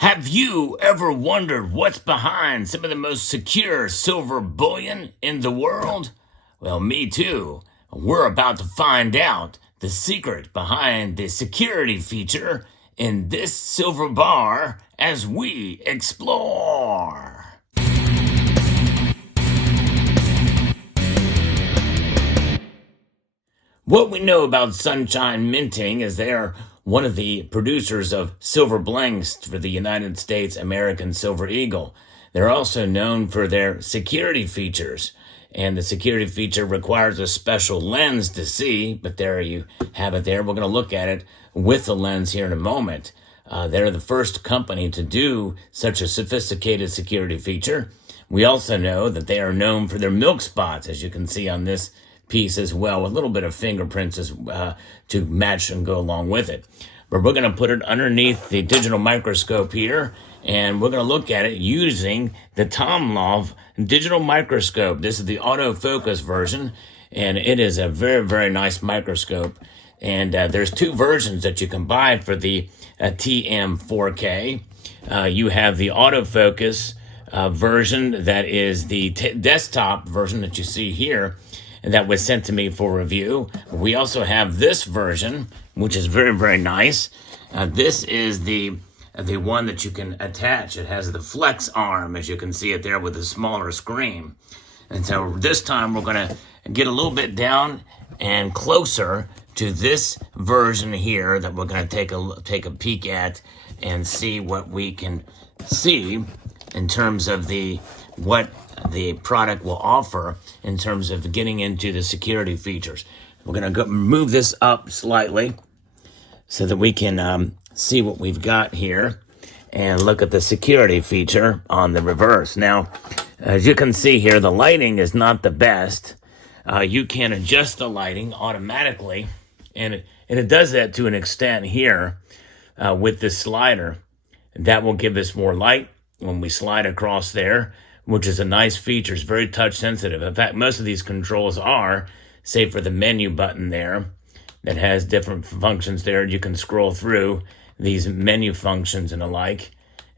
Have you ever wondered what's behind some of the most secure silver bullion in the world? Well, me too. We're about to find out the secret behind the security feature in this silver bar as we explore. What we know about Sunshine Minting is they are one of the producers of silver blanks for the United States American Silver Eagle. They're also known for their security features, and the security feature requires a special lens to see, but there you have it there. We're going to look at it with the lens here in a moment. They're the first company to do such a sophisticated security feature. We also know that they are known for their milk spots, as you can see on this piece as well, with a little bit of fingerprints to match and go along with it. But we're going to put it underneath the digital microscope here, and we're going to look at it using the Tomlov digital microscope. This is the autofocus version, and it is a very, very nice microscope. And there's two versions that you can buy for the TM4K. You have the autofocus version that is the desktop version that you see here, and that was sent to me for review. We also have this version, which is very, very nice. This is the one that you can attach. It has the flex arm, as you can see it there, with a smaller screen. And so this time we're going to get a little bit down and closer to this version here that we're going to take a peek at and see what we can see in terms of what the product will offer in terms of getting into the security features. We're going to move this up slightly so that we can see what we've got here and look at the security feature on the reverse. Now, as you can see here, the lighting is not the best. You can adjust the lighting automatically, and it does that to an extent here with this slider. That will give us more light when we slide across there, which is a nice feature. It's very touch sensitive. In fact, most of these controls are, save for the menu button there that has different functions there. You can scroll through these menu functions and the like.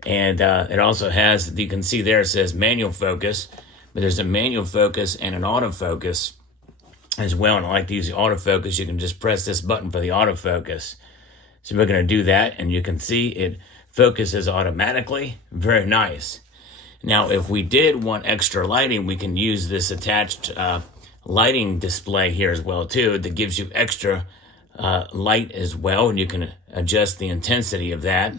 And it also has, you can see there it says manual focus, but there's a manual focus and an autofocus as well. And I like to use the autofocus. You can just press this button for the autofocus. So we're going to do that, and you can see it focuses automatically. Very nice. Now, if we did want extra lighting, we can use this attached lighting display here as well, too, that gives you extra light as well, and you can adjust the intensity of that.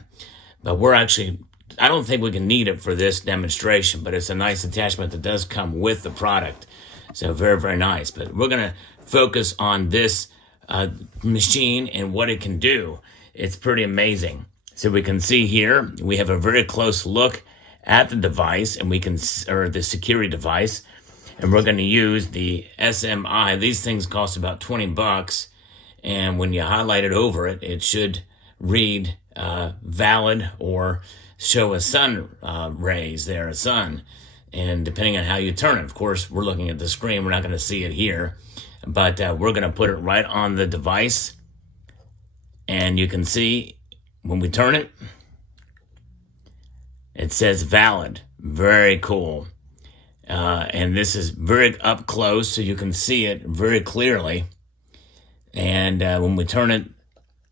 But I don't think we can need it for this demonstration, but it's a nice attachment that does come with the product. So very, very nice. But we're going to focus on this machine and what it can do. It's pretty amazing. So we can see here, we have a very close look at the device, and or the security device, and we're going to use the SMI. These things cost about $20, and when you highlight it over it, it should read valid or show a sun rays there, a sun, and depending on how you turn it. Of course, we're looking at the screen. We're not going to see it here, but we're going to put it right on the device, and you can see when we turn it, it says valid. Very cool. And this is very up close, so you can see it very clearly. And when we turn it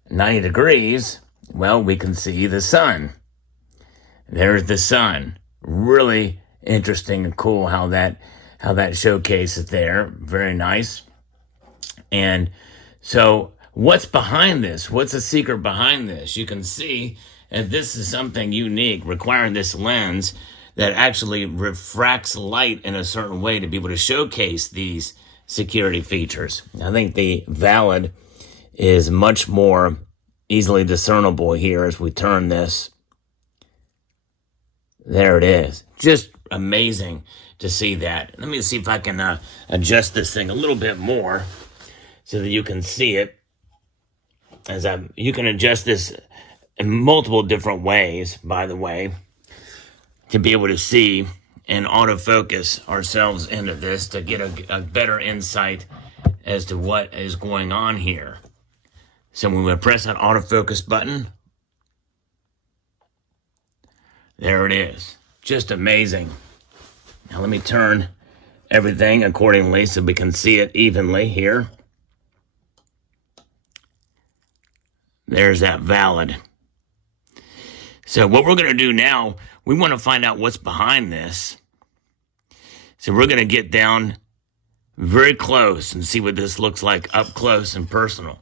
90 degrees, well, we can see the sun. There's the sun. Really interesting and cool how that showcases there. Very nice. And so what's behind this? What's the secret behind this? You can see that this is something unique, requiring this lens that actually refracts light in a certain way to be able to showcase these security features. I think the valid is much more easily discernible here as we turn this. There it is. Just amazing to see that. Let me see if I can adjust this thing a little bit more so that you can see it. You can adjust this in multiple different ways, by the way, to be able to see and autofocus ourselves into this to get a better insight as to what is going on here. So when we press that autofocus button, There it is. Just amazing. Now let me turn everything accordingly so we can see it evenly here. There's that valid. So what we're going to do now, we want to find out what's behind this. So we're going to get down very close and see what this looks like up close and personal.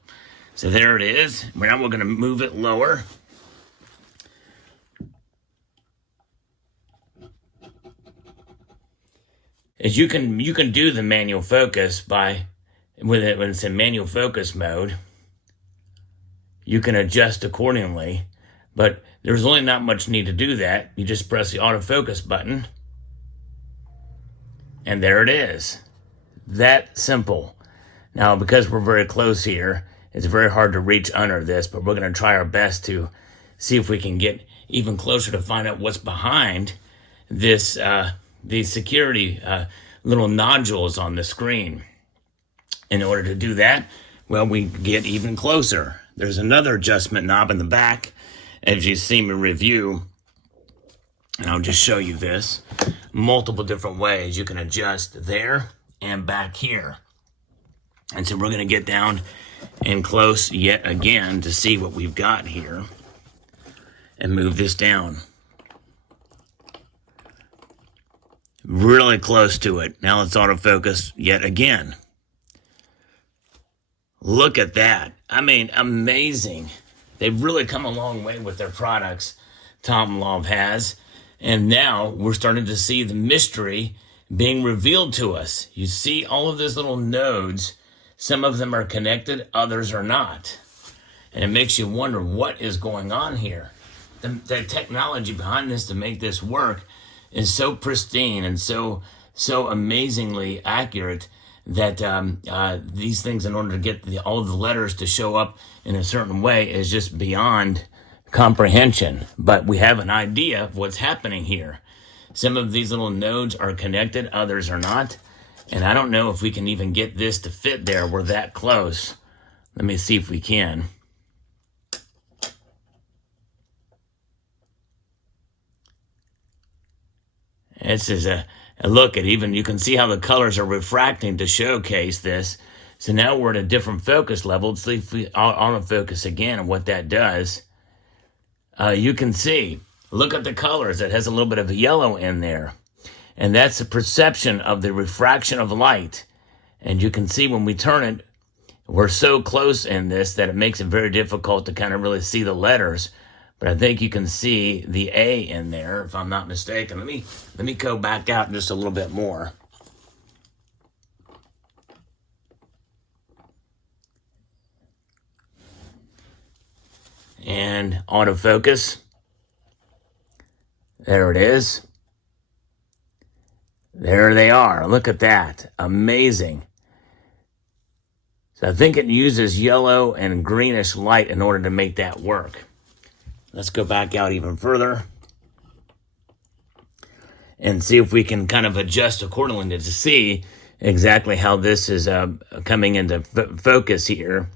So there it is. Now we're going to move it lower. As you can do the manual focus by when it's in manual focus mode. You can adjust accordingly, but there's only not much need to do that. You just press the autofocus button, and there it is. That simple. Now, because we're very close here, it's very hard to reach under this, but we're going to try our best to see if we can get even closer to find out what's behind this, these security little nodules on the screen. In order to do that, well, we get even closer. There's another adjustment knob in the back, as you see me review. And I'll just show you this. Multiple different ways you can adjust there and back here. And so we're going to get down and close yet again to see what we've got here. And move this down. Really close to it. Now let's autofocus yet again. Look at that. I mean, amazing. They've really come a long way with their products, Tom Love has. And now we're starting to see the mystery being revealed to us. You see all of these little nodes. Some of them are connected, others are not. And it makes you wonder what is going on here. The technology behind this to make this work is so pristine and so amazingly accurate that these things, in order to get all of the letters to show up in a certain way, is just beyond comprehension. But we have an idea of what's happening here. Some of these little nodes are connected, others are not. And I don't know if we can even get this to fit there. We're that close. Let me see if we can. This is a look at even, you can see how the colors are refracting to showcase this. So now we're at a different focus level. Let's see if we autofocus again and what that does. You can see, look at the colors. It has a little bit of yellow in there. And that's the perception of the refraction of light. And you can see when we turn it, we're so close in this that it makes it very difficult to kind of really see the letters. But I think you can see the A in there, if I'm not mistaken. Let me go back out just a little bit more. And autofocus. There it is. There they are. Look at that. Amazing. So I think it uses yellow and greenish light in order to make that work. Let's go back out even further and see if we can kind of adjust accordingly to see exactly how this is coming into focus here.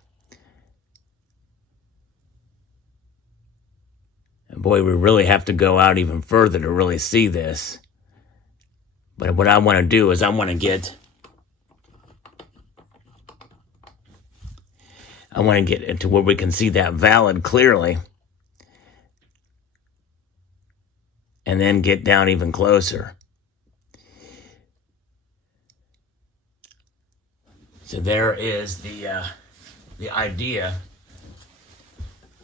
And boy, we really have to go out even further to really see this. But what I want to do is I want to get it to where we can see that valid clearly. And then get down even closer. So there is the idea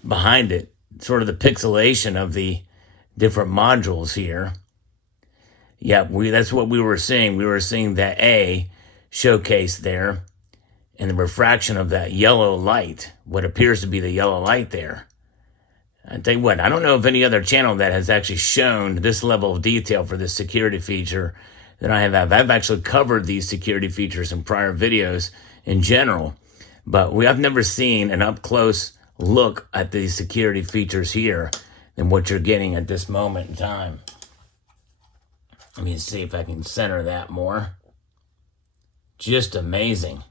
behind it, sort of the pixelation of the different modules here. Yeah, that's what we were seeing. We were seeing that A showcased there, and the refraction of that yellow light, what appears to be the yellow light there. I tell you what, I don't know of any other channel that has actually shown this level of detail for this security feature that I have. I've actually covered these security features in prior videos in general, but I've never seen an up-close look at these security features here than what you're getting at this moment in time. Let me see if I can center that more. Just amazing.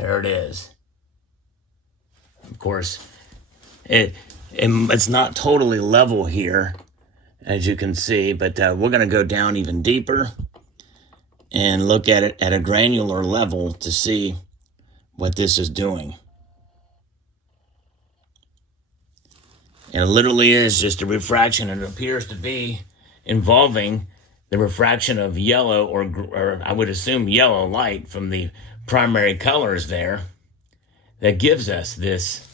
There it is. Of course, it's not totally level here, as you can see, but we're going to go down even deeper and look at it at a granular level to see what this is doing. And it literally is just a refraction. It appears to be involving the refraction of yellow, or I would assume yellow light from the primary colors there, that gives us this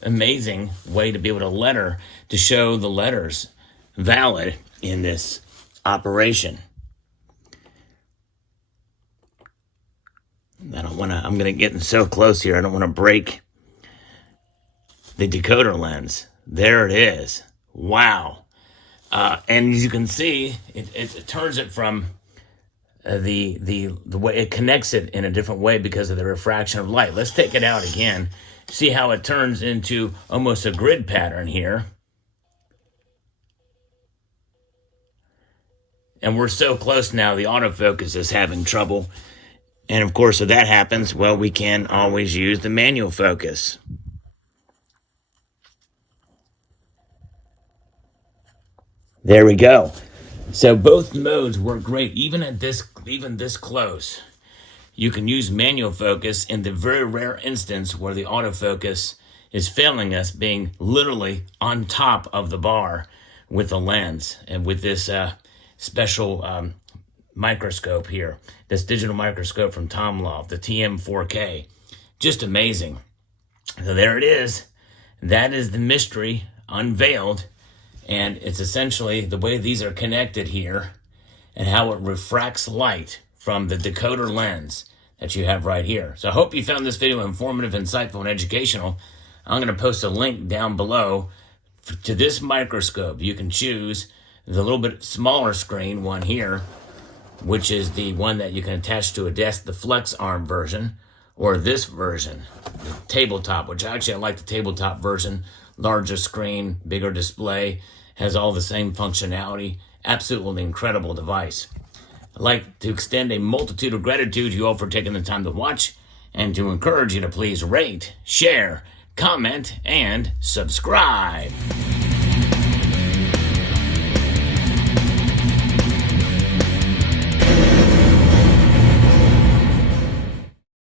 amazing way to be able to show the letters valid in this operation. I'm getting so close here, I don't want to break the decoder lens. There it is. Wow. And as you can see, it turns it from the way it connects it in a different way because of the refraction of light. Let's take it out again. See how it turns into almost a grid pattern here. And we're so close now, the autofocus is having trouble. And of course, if that happens, well, we can always use the manual focus. There we go. So both modes work great, even this close. You can use manual focus in the very rare instance where the autofocus is failing us, being literally on top of the bar with the lens and with this special microscope here, this digital microscope from Tomlov, the TM4K. Just amazing. So there it is. That is the mystery unveiled. And it's essentially the way these are connected here and how it refracts light from the decoder lens that you have right here. So I hope you found this video informative, insightful, and educational. I'm going to post a link down below to this microscope. You can choose the little bit smaller screen one here, which is the one that you can attach to a desk, the flex arm version, or this version, the tabletop, which actually I like the tabletop version. Larger screen, bigger display, has all the same functionality. Absolutely incredible device. I'd like to extend a multitude of gratitude to you all for taking the time to watch, and to encourage you to please rate, share, comment, and subscribe.